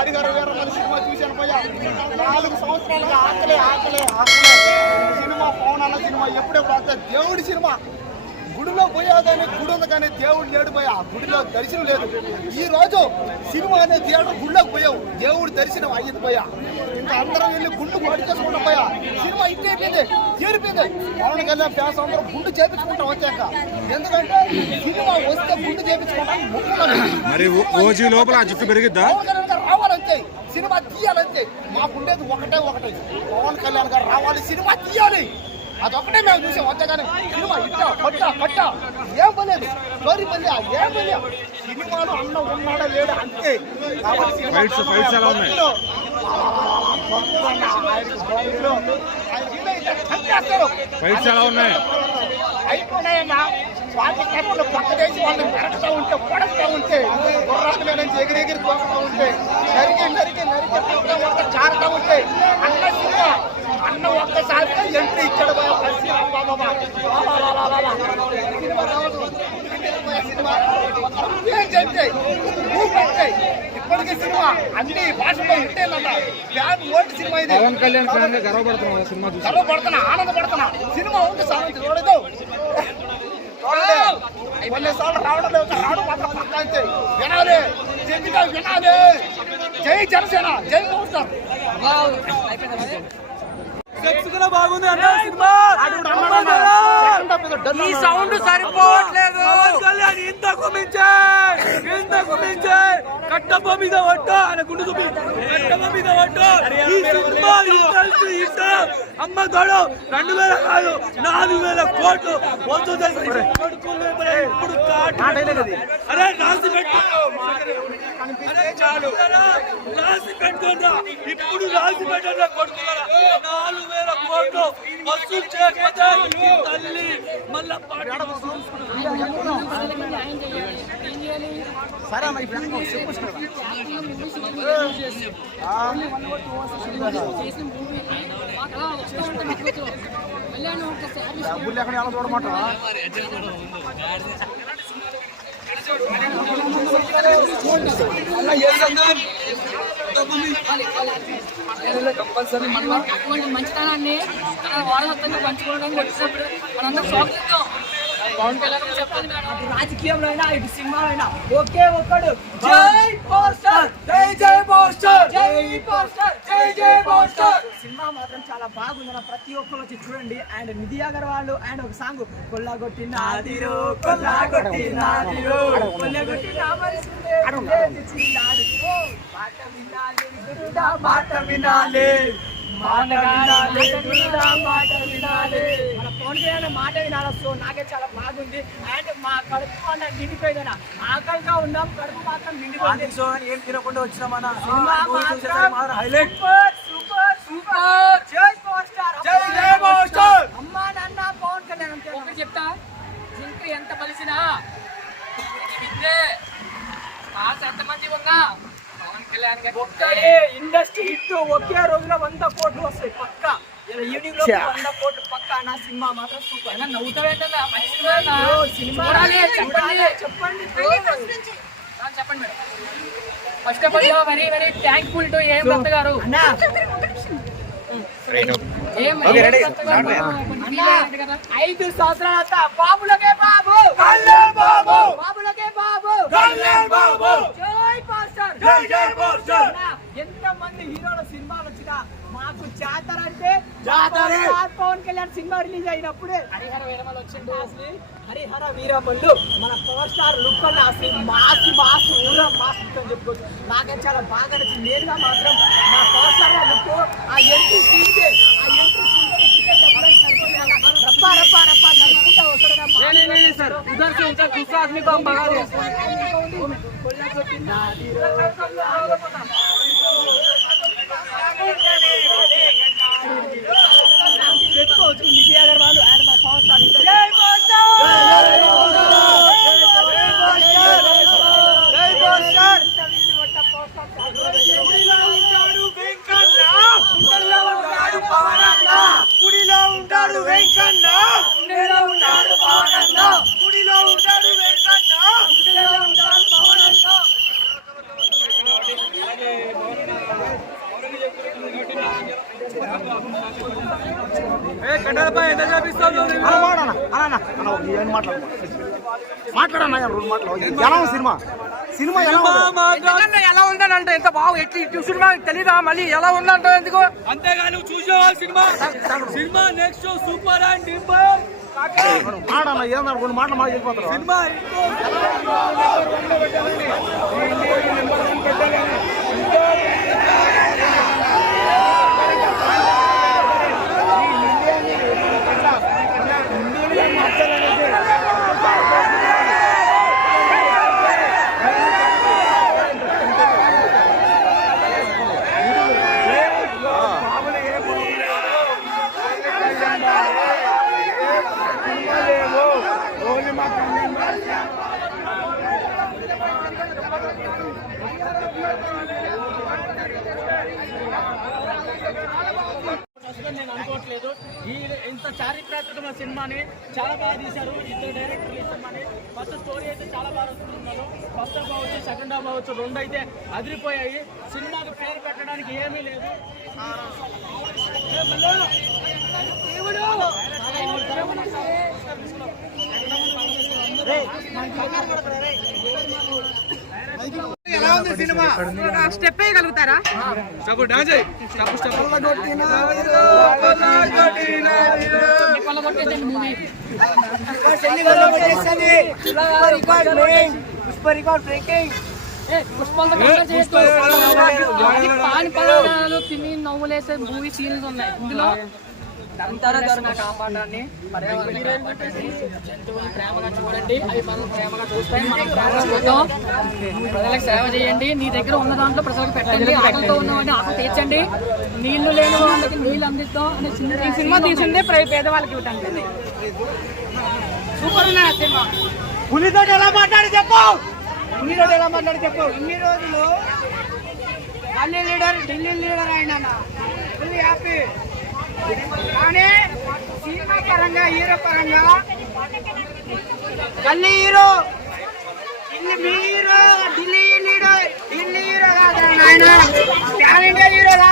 Harihara Veeramalli cinema చూశాను పోయా. నాలుగు సంవత్సరాలుగా ఆకలే ఆకలే ఆకలే. సినిమా పవన్ అన్న సినిమా ఎప్పుడెప్పుడు అంత దేవుడి సినిమా. గుడిలో పోయా కానీ గుడి ఉంది కానీ దేవుడు లేడు పోయా. గుడిలో దర్శనం లేదు. ఈ రోజు సినిమా అనే థియేటర్ గుడిలోకి పోయావు. దేవుడి దర్శనం అయ్యింది పోయా. ఇంకా అందరం వెళ్ళి గుండు కొడి చేసుకుంటాం పోయా. సినిమా ఇట్టే అయిపోయింది తీరిపోయింది పవన్ కళ్యాణ్ ఫ్యాన్స్ అందరం గుండు చేపించుకుంటాం వచ్చాక. ఎందుకంటే సినిమా వస్తే గుండు చేపించుకుంటాం మరి ఓజీ లోపల జుట్టు పెరిగిద్దా పవన్ కళ్యాణ్ గారు రావాలంతే సినిమా తీయాలంతే మాకుండేది ఒకటే ఒకటే. పవన్ కళ్యాణ్ గారు రావాలి సినిమా తీయాలి. అదొకటే మేము చూసాం అంతేగాని సినిమా ఇట్ట కొట్ట కొట్ట. ఏం పలేదు స్టోరీ పని ఏం పని సినిమాలో అన్న ఉన్నాడా లేడా అంతే కాబట్టి. ఫైట్స్ ఎలా ఉన్నాయి? అయిపోయినాయమ్మా. వాటి కప్పులు పక్కదేసి వాళ్ళు నరకుతూ ఉంటే పడుతూ ఉంటే గుర్రాల మీద నుంచి ఎగిరి ఎగిరి ఉంటే నరికి నరికి ఉంటే చారుతూ ఉంటే అన్న సినిమా అన్న ఒక్కసారిగా ఎంట్రీ ఇచ్చాడు సినిమా ఇప్పటికీ సినిమా అన్ని భాషల్లో ఓల్డ్ సినిమా ఇది. పవన్ కళ్యాణ్ గర్వపడుతున్నాం సినిమా గర్వపడుతున్నా ఆనందపడుతున్నా. సినిమా ఉంది సార్ చూడదు కొన్నిసార్లు రావడం లేదు. రావడం మాత్రం వినాలి. వినాలి. జై జనసేన. జై మోస్తారు బాగుంది అన్న సినిమా. ఈ సౌండ్ సరిపోవట్లేదు. కళ్యాణ్ ఇంతకు మించే ఇంతకు మించే. కట్టప్ప మీద ఒట్టు ఆయన గుండు చూపి. కట్టప్ప మీద ఒట్టు ఈ సినిమా అమ్మ గడు రెండు వేల కాదు నాలుగు వేల కోట్లు. వద్దు ఇప్పుడు అరే రాసి పెట్టు. చాలు. రాసి పెట్టుకుందా ఇప్పుడు రాసి పెట్టండి కొడుకులారా. నాలుగు కోట్లు వసూలు చేయకపోతే తల్లి మళ్ళా పాట సరే ఇప్పుడు డబ్బులు ఎక్కడ ఎలా చూడమంటావా కంపల్సరీ అటువంటి మంచితనాన్ని తన వారసత్వంగా పంచుకోవడానికి వచ్చినప్పుడు మనందరం స్వాగతిద్దాం పవన్ కళ్యాణ్ రాజకీయంలో అయినా ఇటు సినిమాలో అయినా ఒకే ఒక్కడు. జై పోస్టర్! జై జై పోస్టర్! జై పోస్టర్! జై జై పోస్టర్! సినిమా మాత్రం చాలా బాగుంది ప్రతి ఒక్కరు వచ్చి చూడండి. అండ్ నిధి అగర్వాల్ అండ్ ఒక సాంగ్ కొల్లగొట్టి నాదిరో కొల్లగొట్టి నాదిరో కొల్లగొట్టి నామరిసిందే లేదు చిన్నాడు. ఓ, మాట వినాలి గురుడా మాట వినాలి. మాట వినాలి గురుడా మాట వినాలి. కళ్యాణ్ మాట వినాలి? సో నాకే చాలా బాగుంది అండ్ మా కడుపు అన్న. నిండిపోయిందన్న ఆకలిగా ఉన్నాం కడుపు మాత్రం నిండిపోయింది. సో ఏం తినకుండా వచ్చినామన్న cinema highlight super super super. జై పవర్ స్టార్. జై జై పవర్ స్టార్. అమ్మా నాన్న పవన్ కళ్యాణ్ అంతే ఒకటి చెప్తా? జింక ఎంత బలిసినా ఇది విద్దే పాస్ ఎంతమంది ఉన్నా? పవన్ కళ్యాణ్ గారు ఒక్కడే ఇండస్ట్రీ హిట్. ఒకే రోజులో వంద కోట్లు వస్తాయి పక్క. ఈవినింగ్లో వంద కోట్లు పక్క నా సినిమా మాత్రం సూపర్. చెప్పండి. చెప్పండి. Madam. First of all very very thankful to ఏం దత్త గారు. ఐదు సంవత్సరాల బాబులకే బాబు. బాబు. బాబులకే బాబు. జై పాస్టర్ జై జై పాస్టర్ ఎంత మంది హీరోల మాకు జాతర అంటే జాతర పవన్ కళ్యాణ్ సినిమా రిలీజ్ అయినప్పుడే హరిహర వీరమల్ వచ్చిండు అసలు హరిహర వీరమల్లు మన పవర్ స్టార్ లుక్ అన్న అసలు మాసి మాసు ఊర మాసు అని చెప్పుకోవచ్చు నాకే చాలా బాగా నచ్చింది నేరుగా మాత్రం మా పవర్ స్టార్ లుక్ ఆ ఎంట్రీ సీన్కే ఆ ఎంట్రీ రప్ప రప్ప రప్ప నడుచుకుంటా వస్తాడు మాట్లాడన్నా రెండు మాటలు. ఎలా ఉంది సినిమా? సినిమా ఎలా ఉంది? నిజంగా ఎలా ఉందని ఎంత బాగు? ఎట్టి ఇటు సినిమా తెలీదా? మళ్ళీ ఎలా ఉందంటావు ఎందుకు? అంతేగాని నువ్వు చూసావా cinema? Cinema next super and deeper మాడన్న ఏందన్న రెండు మాటలు మాకు వెళ్ళిపోతారు సినిమా నేను అనుకోవట్లేదు. ఈ ఇంత చారిత్రాత్మకమైన సినిమాని చాలా బాగా తీశారు. ఇద్దరు డైరెక్టర్లు ఈ సినిమాని. ఫస్ట్ స్టోరీ అయితే చాలా బాగా వస్తున్నారు ఫస్ట్ హాఫ్ అవ్వచ్చు సెకండ్ హాఫ్ అవ్వచ్చు రెండు అయితే అదిరిపోయాయి. సినిమాకి పేరు పెట్టడానికి ఏమీ లేదు. స్టెప్ వేయగలుగుతారా? పాని తిని నవ్వులేసే మూవీ సీన్స్ ఉన్నాయి. ఇందులో ధర్మ కాపాడాన్ని? పర్యావరణాన్ని కాపాడండి జంతువులు ప్రేమగా చూడండి అవి మనం ప్రేమగా చూస్తాయి మనం ప్రేమగా చూద్దాం ప్రజలకు సేవ చేయండి. నీ దగ్గర ఉన్న దాంట్లో ప్రజలకు పెట్టండి. ఆకలితో ఉన్న వాడిని ఆకలి తీర్చండి. నీళ్ళు లేని వాళ్ళకి నీళ్ళు అందిస్తాం అనే చిన్న ఈ సినిమా తీసుందే ప్ర- పేదవాళ్ళకి ఇవ్వటానికి. సూపర్ ఆ సినిమా. పులితో ఎలా మాట్లాడి చెప్పు? పులితో ఎలా మాట్లాడి చెప్పు? ఇన్ని రోజులు ఢిల్లీ లీడర్ ఢిల్లీ లీడర్ అయినా ఫుల్ హ్యాపీ కానీ సినిమా పరంగా హీరో పరంగా గల్లీ హీరో. ఇల్లు మీ hero Delhi hero Delhi hero కాదు ఆయన ప్యాన్ హీరో